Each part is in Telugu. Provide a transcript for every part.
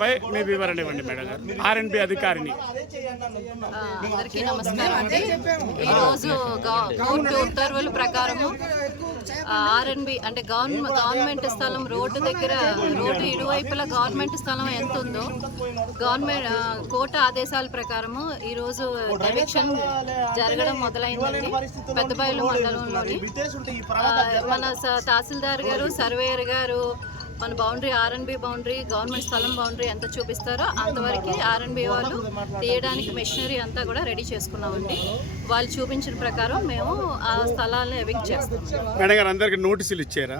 పై మీ వివరణ ఇవ్వండి మేడం గారు. ఆర్ఎన్బి అధికారిని. అందరికీ నమస్కారం అండి. ఈరోజు కోర్టు ఉత్తర్వుల ప్రకారము ఆర్ఎన్బి అంటే గవర్నమెంట్ గవర్నమెంట్ స్థలం రోడ్డు దగ్గర రోడ్డు ఇరువైపులా గవర్నమెంట్ స్థలం ఎంత ఉందో గవర్నమెంట్ కోర్టు ఆదేశాల ప్రకారము ఈరోజు ఎవిక్షన్ జరగడం మొదలైందండి. పెద్దబయలు మండలంలోని మన స- తహసీల్దార్ గారు సర్వేయర్ గారు మన బౌండరీ ఆర్ఎన్బి బౌండరీ గవర్నమెంట్ స్థలం బౌండరీ ఎంత చూపిస్తారో అంతవరకు ఆర్ఎన్బి వాళ్ళు తీయడానికి మెషినరీ అంతా కూడా రెడీ చేసుకున్నామండి. వాళ్ళు చూపించిన ప్రకారం మేము ఆ స్థలాలను ఎవిక్ట్ చేస్తాం. మేడం గారు అందరికి నోటీసులు ఇచ్చారా?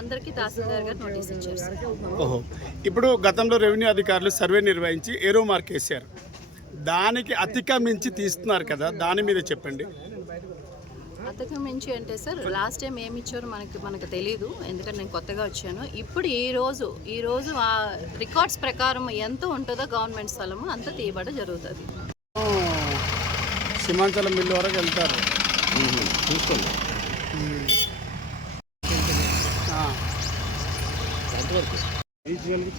అందరికీ తహసీల్దార్ గారు నోటీస్ ఇచ్చారు సార్. ఓహో. ఇప్పుడు గతంలో రెవెన్యూ అధికారులు సర్వే నిర్వహించి ఏరో మార్క్ వేశారు. దానికి అతిక్రమించి తీస్తున్నారు కదా దాని మీద చెప్పండి. అంతకు మించి అంటే సార్ లాస్ట్ టైం ఏమి ఇచ్చారో మనకి మనకు తెలియదు ఎందుకంటే నేను కొత్తగా వచ్చాను. ఇప్పుడు ఈ రోజు ఈ రోజు ఆ రికార్డ్స్ ప్రకారం ఎంత ఉంటుందో గవర్నమెంట్ స్థలము అంత తీయబడ జరుగుతుంది. సింహాచలం మిల్లు వరకు వెళ్తారు. చూసుకోండి.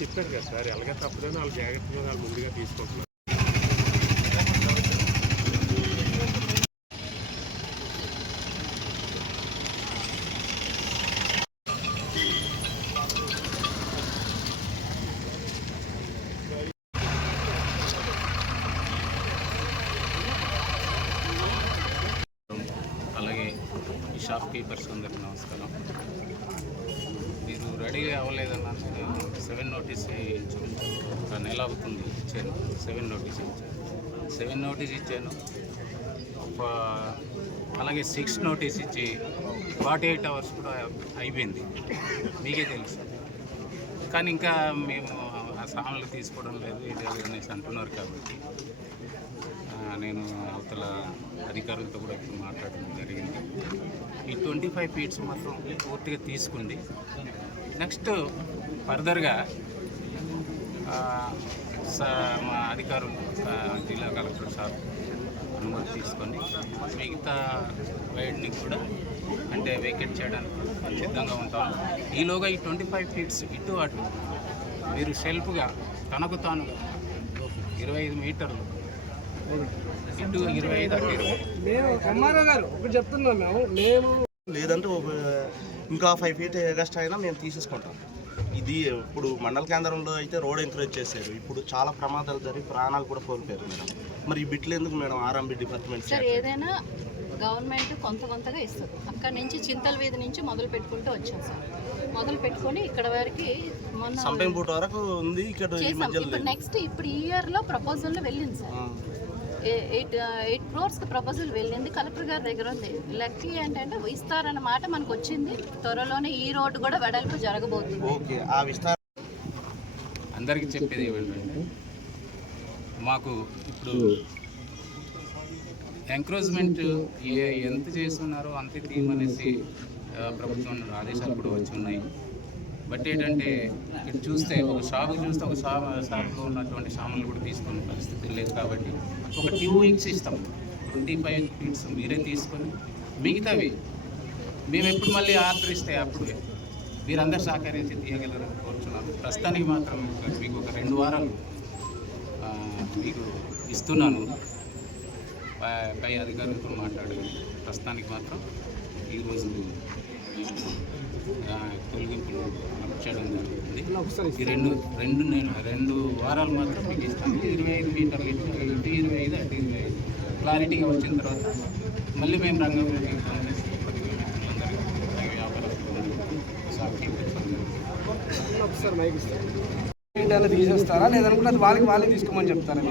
చెప్పారు కదా సార్ ఎలాగ తప్పదని వాళ్ళు జాగ్రత్తగా వాళ్ళు ముందుగా తీసుకుంటున్నారు. కీపర్స్ అందరికి నమస్కారం. మీరు రెడీ అవ్వలేదన్నా సెవెన్ నోటీస్ ఇచ్చాను. ఒక నెల అవుతుంది ఇచ్చాను. సెవెన్ నోటీస్ ఇచ్చాను. సెవెన్ నోటీస్ ఇచ్చాను. ఒక అలాగే సిక్స్ నోటీస్ ఇచ్చి ఫార్టీ ఎయిట్ అవర్స్ కూడా అయిపోయింది. మీకే తెలుసు. కానీ ఇంకా మేము ఆ సామాన్లు తీసుకోవడం లేదు ఇది అనేసి అంటున్నారు కాబట్టి నేను అవతల అధికారులతో కూడా ఇప్పుడు మాట్లాడడం జరిగింది. ఈ ట్వంటీ ఫైవ్ ఫీట్స్ మాత్రం పూర్తిగా తీసుకుంది. నెక్స్ట్ ఫర్దర్గా స- మా అధికారులు జిల్లా కలెక్టర్ సార్ అనుమతి తీసుకొని మిగతా వైడ్ని కూడా అంటే వేకెట్ చేయడానికి సిద్ధంగా ఉంటాం ఈలోగా ఈ ట్వంటీ ఫైవ్ ఫీట్స్ ఇటు అటు మీరు సెల్ఫ్గా తనకు తానుగా ఇరవై ఐదు మీటర్లు ఇటు ఇరవై ఐదు అటు ఇరవై మేము ఎంఆర్ఓ గారు ఒకటి చెప్తున్నాం మేము మేము లేదంటే ఇంకా ఫైవ్ ఫీట్ ఎగస్ట్ అయినా మేము తీసేసుకుంటాం. ఇది ఇప్పుడు మండల కేంద్రంలో అయితే రోడ్ ఎంకరేజ్ చేశారు. ఇప్పుడు చాలా ప్రమాదాలు జరిగి ప్రాణాలు కూడా కోల్పోయారు మేడం. మరి ఈ బిట్లు ఎందుకు మేడం ఆర్ఎంబి డిపార్ట్మెంట్ సార్ ఏదైనా గవర్నమెంట్ కొంత కొంతగా ఇస్తుంది. అక్కడ నుంచి చింతల వీధి నుంచి మొదలు పెట్టుకుంటూ వచ్చాం సార్. మొదలు పెట్టుకొని ఇక్కడ వరకు మొన్న వరకు ఉంది ఇక్కడ. నెక్స్ట్ ఇప్పుడు ఈ ఇయర్లో ప్రపోజల్ వెళ్ళింది sir. Eight eight crores proposal వెళ్ళింది. కలెక్టర్ గారి దగ్గర ఉంది. లక్కీ ఏంటంటే ఇస్తారన్న మాట మనకు వచ్చింది. త్వరలోనే ఈ రోడ్డు కూడా వెడల్పు జరగబోతుంది. ఓకే ఆ విస్తారం అందరికీ చెప్పేది ఏమిటంటే మాకు ఇప్పుడు ఎంక్రోచ్మెంట్ ఏ ఎంత చేస్తున్నారో అంతే తీయమనేసి ప్రభుత్వం ఆదేశాలు కూడా వచ్చి ఉన్నాయి. బట్ ఏంటంటే ఇటు చూస్తే ఒక షాపు చూస్తే ఒక షాప్ షాప్లో ఉన్నటువంటి సామాన్లు కూడా తీసుకునే పరిస్థితి లేదు కాబట్టి ఒక టూ వీక్స్ ఇస్తాం. ట్వంటీ ఫైవ్ ఫీట్స్ మీరే తీసుకొని మిగతావి మేము ఎప్పుడు మళ్ళీ ఆర్డర్ ఇస్తే అప్పుడే మీరందరూ సహకరించి తీయగలరని కోరుచున్నాను. ప్రస్తుతానికి మాత్రం మీకు- ఒక రెండు వారాలు మీకు ఇస్తున్నాను. పై- పై అధికారులతో మాట్లాడి ప్రస్తుతానికి మాత్రం ఈరోజు తొలగింపులు చేయడం జరుగుతుంది ఈ రెండు రెండు నెల రెండు వారాలు మాత్రం మీకు ఇస్తాను ఇరవై ఐదు మీటర్లు ఇటు ఇరవై ఐదు అటు ఇరవై ఐదు క్లారిటీగా వచ్చిన తర్వాత మళ్ళీ మేము రంగంలో. ఒకసారి మైక్ తీసేస్తారా లేదనుకుంటే అది వాళ్ళకి వాళ్ళే తీసుకోమని చెప్తారా?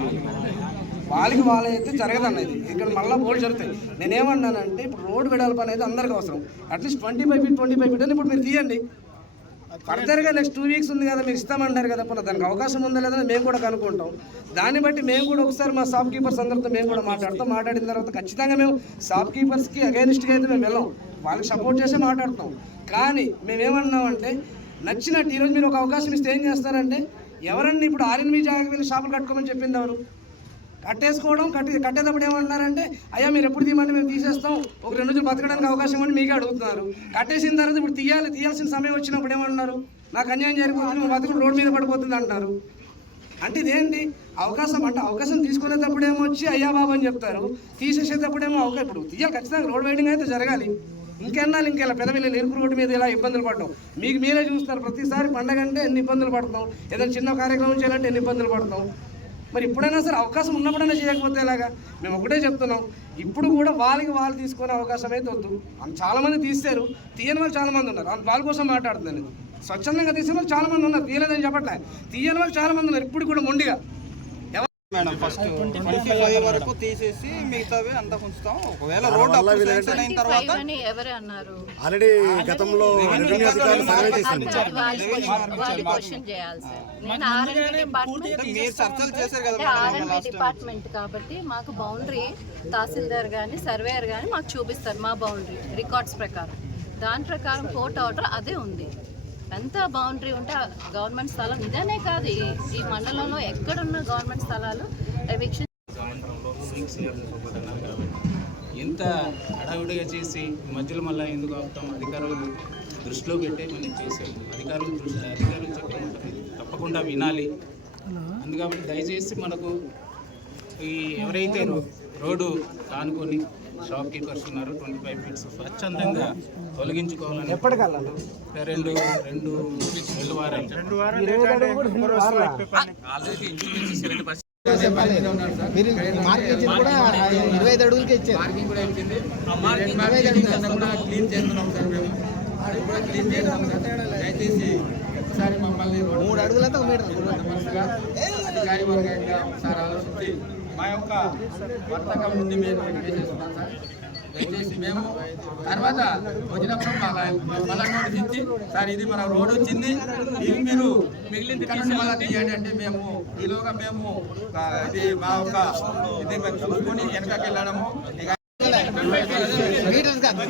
వాళ్ళకి వాళ్ళైతే జరగదు అన్నది. ఇక్కడ మళ్ళీ బోల్డ్ జరుగుతాయి. నేనేమన్నానంటే ఇప్పుడు రోడ్ వెడల్పు అనేది అందరికీ అవసరం. At least twenty five feet twenty five feet అని ఇప్పుడు మీరు తీయండి. ఫర్దర్గా నెక్స్ట్ టూ వీక్స్ ఉంది కదా మీరు ఇస్తామంటారు కదా పోనీ దానికి అవకాశం ఉందా లేదా మేము కూడా కనుక్కుంటాం. దాన్ని బట్టి మేము కూడా ఒకసారి మా షాప్ కీపర్స్ అందరితో మేము కూడా మాట్లాడతాం. మాట్లాడిన తర్వాత ఖచ్చితంగా మేము షాప్ కీపర్స్కి అగైనిస్ట్గా అయితే మేము వెళ్ళాం. వాళ్ళకి సపోర్ట్ చేసే మాట్లాడతాం. కానీ మేమేమన్నామంటే నచ్చినట్టు ఈరోజు మీరు ఒక అవకాశం ఇస్తే ఏం చేస్తారంటే ఎవరన్నా ఇప్పుడు ఆర్ఎన్వి జాగ్రత్త షాపులు కట్టుకోమని చెప్పింది ఎవరు? కట్టేసుకోవడం కట్టి కట్టేటప్పుడు ఏమంటున్నారంటే అయ్యా మీరు ఎప్పుడు తీయమంటే మేము తీసేస్తాం. ఒక రెండు రోజులు బతకడానికి అవకాశం అని మీకే అడుగుతున్నారు. కట్టేసిన తర్వాత ఇప్పుడు తీయాలి తీయాల్సిన సమయం వచ్చినప్పుడు ఏమంటున్నారు? నాకు అన్యాయం జరిగిపోతుంది మా బతుకుడు రోడ్డు మీద పడిపోతుంది అంటున్నారు అంటే ఇదేంటి? అవకాశం అంటే అవకాశం తీసుకునేటప్పుడు ఏమో వచ్చి అయ్యా బాబు అని చెప్తారు. తీసేసేటప్పుడు ఏమో అవకాశం ఇప్పుడు తీయాలి ఖచ్చితంగా రోడ్ వైడింగ్ అయితే జరగాలి. ఇంకెన్నాళ్ళు ఇంకెలా పెదవిల్లి నిరుపు రోడ్డు మీద ఇలా ఇబ్బందులు పడడం. మీకు మీరే చూస్తారు ప్రతిసారి పండగ అంటే ఎన్ని ఇబ్బందులు పడతాం. ఏదైనా చిన్న కార్యక్రమం చేయాలంటే ఎన్ని ఇబ్బందులు పడతాం. మరి ఇప్పుడైనా సరే అవకాశం ఉన్నప్పుడైనా చేయకపోతే ఎలాగా? మేము ఒకటే చెప్తున్నాం. ఇప్పుడు కూడా వాళ్ళకి వాళ్ళు తీసుకునే అవకాశం అయితే వద్దు. చాలామంది తీస్తారు తీయని వాళ్ళు చాలామంది ఉన్నారు. వాళ్ళ కోసం మాట్లాడుతున్నాను నేను. స్వచ్ఛందంగా తీసిన వాళ్ళు చాలామంది ఉన్నారు. తీయలేదని చెప్పట్లే. తీయని వాళ్ళు చాలామంది ఉన్నారు. ఇప్పుడు కూడా మొండిగా. ట్వంటీ ఫైవ్ వరకు తీసేసి మిగతావి అంతా ఉంచుతాం. ఒకవేళ రోడ్ శాంక్షన్ అయిన తర్వాత ఎవరే అన్నారు? ఆల్రెడీ గతంలో రెవెన్యూ అధికారులు సర్వే చేశారు మీరు చర్చలు చేశారు కదా ఆర్ఎండ్బి డిపార్ట్మెంట్ కాబట్టి మాకు బౌండరీ తహసీల్దార్ కానీ సర్వేయర్ కానీ మాకు చూపిస్తారు మా బౌండరీ రికార్డ్స్ ప్రకారం. దాని ప్రకారం కోర్ట్ ఆర్డర్ అదే ఉంది. ఎంత బౌండరీ ఉంటే గవర్నమెంట్ స్థలం ఇదనే కాదు. ఈ మండలంలో ఎక్కడున్న గవర్నమెంట్ స్థలాలు ఎవిక్షన్ ఇంత హడావిడిగా చేసి మధ్యలో మళ్ళీ ఎందుకు ఆపుతాం? అధికారులు దృష్టిలో పెట్టే మనం చేసాము అధికారులు దృష్టి అధికారులు చెప్పమంటారు తప్పకుండా వినాలి. అందు కాబట్టి దయచేసి మనకు ఈ ఎవరైతే రోడ్డు కానుకొని షాప్ కీపర్స్ ఉన్నారు ట్వంటీ ఫైవ్ ఫీట్స్ స్వచ్ఛందంగా తొలగించుకోవాలని ఎప్పటికల్లా రెండు రెండు రెండు వారాలు ఆల్రెడీ ఇంచుమించు సెవెంటీ పర్సెంట్ మీరు మార్క్ ఇచ్చింది కూడా ఇరవై ఐదు అడుగులకి ఇచ్చారు పార్కింగ్ కూడా ఇచ్చింది ఇరవై ఐదు అడుగులు కూడా క్లీన్ చేస్తున్నాం సార్ మేము అది కూడా క్లీన్ చేస్తున్నాం సార్ దయచేసి ఒకసారి మమ్మల్ని మూడు అడుగులంతా మనసుగా అధికారి వర్గంగా ఒకసారి ఆలోచించి మా యొక్క వర్తకం నుండి మేము చేసేస్తున్నాం సార్. దయచేసి మేము తర్వాత వచ్చినప్పుడు మళ్ళా మళ్ళా నోటీస్ ఇచ్చి సార్ ఇది మన రోడ్ వచ్చింది. ఇది మీరు మిగిలింది తీసి మళ్ళీ తీయండి అంటే మేము ఈలోగా మేము ఇది మా యొక్క ఇది చూసుకొని వెనకకి వెళ్ళడము. మీటర్స్ కాదు